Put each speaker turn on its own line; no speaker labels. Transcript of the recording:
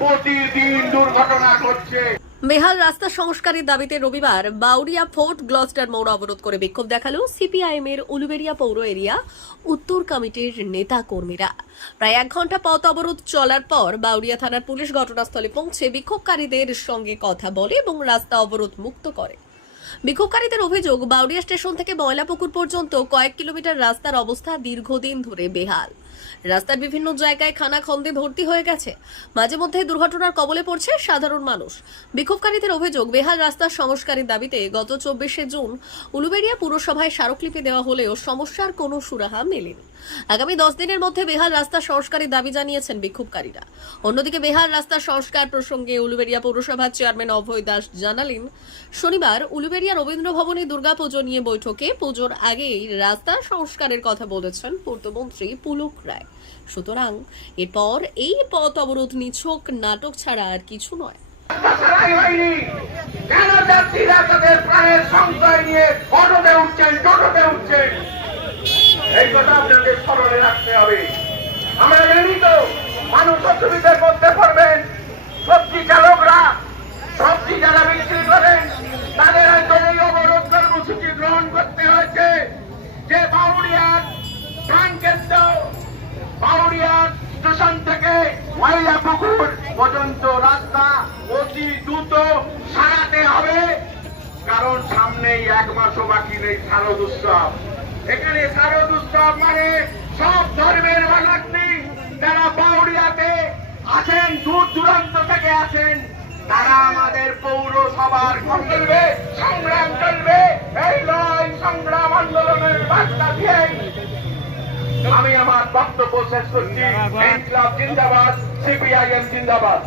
প্রতিদিন দুর্ঘটনা ঘটছে।
বেহাল রাস্তা সংস্কারের দাবিতে রবিবার বাউরিয়া ফোর্ট গ্লস্টার মোড় অবরোধ করে বিক্ষোভ দেখাল সিপিআইএম এর উলুবেড়িয়া পৌর এরিয়া, উত্তর কমিটির নেতা কর্মীরা প্রায় এক ঘণ্টা পথ অবরোধ চলার পর বাউরিয়া থানার পুলিশ ঘটনাস্থলে পৌঁছে বিক্ষোভকারীদের সঙ্গে কথা বলে এবং রাস্তা অবরোধ মুক্ত করে। বিক্ষোভকারীদের অভিযোগ, বাউরিয়া স্টেশন থেকে ময়লাপুকুর পর্যন্ত কয়েক কিলোমিটার রাস্তার অবস্থা দীর্ঘদিন ধরে বেহাল। রাস্তার বিভিন্ন জায়গায় খানাখন্দে ভর্তি হয়ে গেছে। মাঝে মধ্যে দুর্ঘটনার কবলে পড়ছে সাধারণ মানুষ। বিক্ষোভকারীদের অভিযোগ, বেহাল রাস্তার সংস্কারের দাবিতে গত চব্বিশে জুন উলুবেড়িয়া পুরসভায় স্মারকলিপি দেওয়া হলেও সমস্যার কোনো সুরাহা মেলেনি। আগামী দশ দিনের মধ্যে বেহাল রাস্তা সংস্কারের দাবি জানিয়েছেন বিক্ষোভকারীরা। অন্যদিকে বেহাল রাস্তা সংস্কার প্রসঙ্গে উলুবেড়িয়া পৌরসভার চেয়ারম্যান অভয় দাস জানালেন, শনিবার উলুবেড়িয়া রবীন্দ্র ভবনে দুর্গাপুজো নিয়ে বৈঠকে পুজোর আগেই রাস্তা সংস্কারের কথা বলেছেন পূর্তমন্ত্রী পুলক রায় সুতরাং এরপর এই পথ অবরোধ নিছক নাটক ছাড়া আর কিছু নয়।
আমরা জানি তো, মানুষ অসুবিধার স্টেশন থেকে ময়লা পুকুর পর্যন্ত রাস্তা অতি দ্রুত সারাতে হবে। কারণ সামনেই এক মাসও বাকি নেই শারদ উৎসব এখানে শারদ উৎসব মানে সব ধর্মের ভাগাগ্নি যারা বাউরিয়াতে আছেন, দূর দূরান্ত থেকে আছেন, তারা আমাদের পৌরসভার চলবে সংগ্রাম চলবে এই লড়াই, সংগ্রাম, আন্দোলনের বার্তা দিয়েই আমি আমার বক্তব্য শেষ করছি। জিন্দাবাদ। সিপিআইএম জিন্দাবাদ।